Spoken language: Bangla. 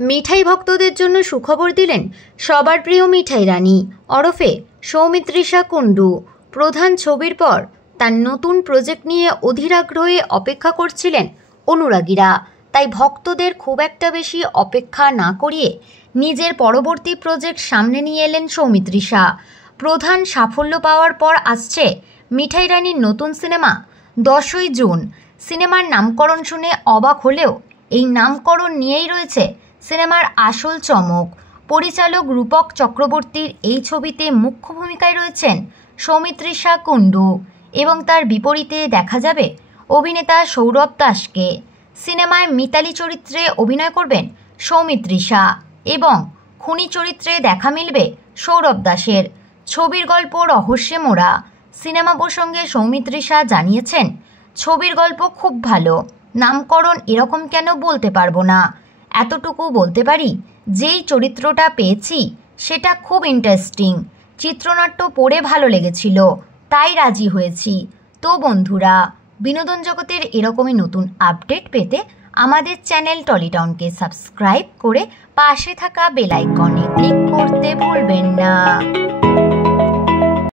মিঠাই ভক্তদের জন্য সুখবর দিলেন সবার প্রিয় মিঠাই রানী ওরফে সৌমিত্রিষা কুণ্ডু। প্রধান ছবির পর তার নতুন প্রজেক্ট নিয়ে অধীর আগ্রহে অপেক্ষা করছিলেন অনুরাগীরা। তাই ভক্তদের খুব একটা বেশি অপেক্ষা না করিয়ে নিজের পরবর্তী প্রজেক্ট সামনে নিয়ে এলেন সৌমিত্রিষা। প্রধান সাফল্য পাওয়ার পর আসছে মিঠাই রানীর নতুন সিনেমা 10ই জুন। সিনেমার নামকরণ শুনে অবাক হলেও এই নামকরণ নিয়েই রয়েছে সিনেমার আসল চমক। পরিচালক রূপক চক্রবর্তীর এই ছবিতে মুখ্য ভূমিকায় রয়েছেন সৌমিত্রিষা কুণ্ডু এবং তার বিপরীতে দেখা যাবে অভিনেতা সৌরভ দাসকে। সিনেমায় মিতালি চরিত্রে অভিনয় করবেন সৌমিত্রিষা এবং খুনি চরিত্রে দেখা মিলবে সৌরভ দাসের। ছবির গল্প রহস্যে মোড়া। সিনেমা প্রসঙ্গে সৌমিত্রিষা জানিয়েছেন, ছবির গল্প খুব ভালো, নামকরণ এরকম কেন বলতে পারবো না, এতটুকু বলতে পারি যেই চরিত্রটা পেয়েছি সেটা খুব ইন্টারেস্টিং, চিত্রনাট্য পড়ে ভালো লেগেছিল, তাই রাজি হয়েছি। তো বন্ধুরা, বিনোদন জগতের এরকমই নতুন আপডেট পেতে আমাদের চ্যানেল টলিটাউনকে সাবস্ক্রাইব করে পাশে থাকা বেল আইকনে ক্লিক করতে ভুলবেন না।